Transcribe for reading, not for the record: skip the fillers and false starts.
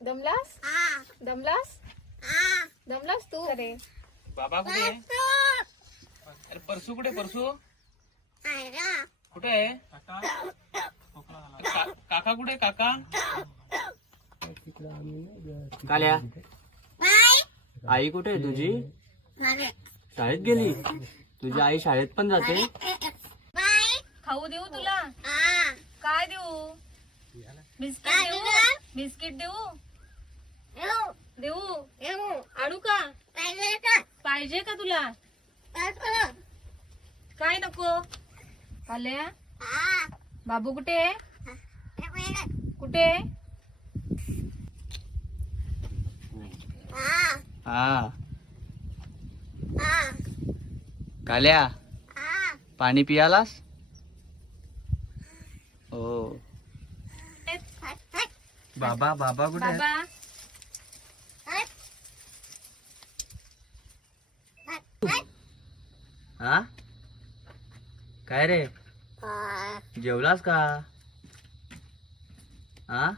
दमलास? दमलास? दमलास तू? अरे बाबा कुठे आहे? अरे परसू कुठे? परसू कुठे आहे? काका कुठे? काका काल्या आई कुठे आहे तुझी? शाळेत गेली? तुझी आई शाळेत पण जाते? खाऊ देऊ तुला? काय देऊ? बिस्किट देऊ? बिस्किट देऊ? देऊ? आणू का? पाहिजे का तुला? काय नको? आल्या बाबू कुठे आहे? कुठे आहे? हा काल्या पाणी पियालास? हो. बाबा बाबा कुठे आहे? बाबा हा काय रे जेवलास का? हा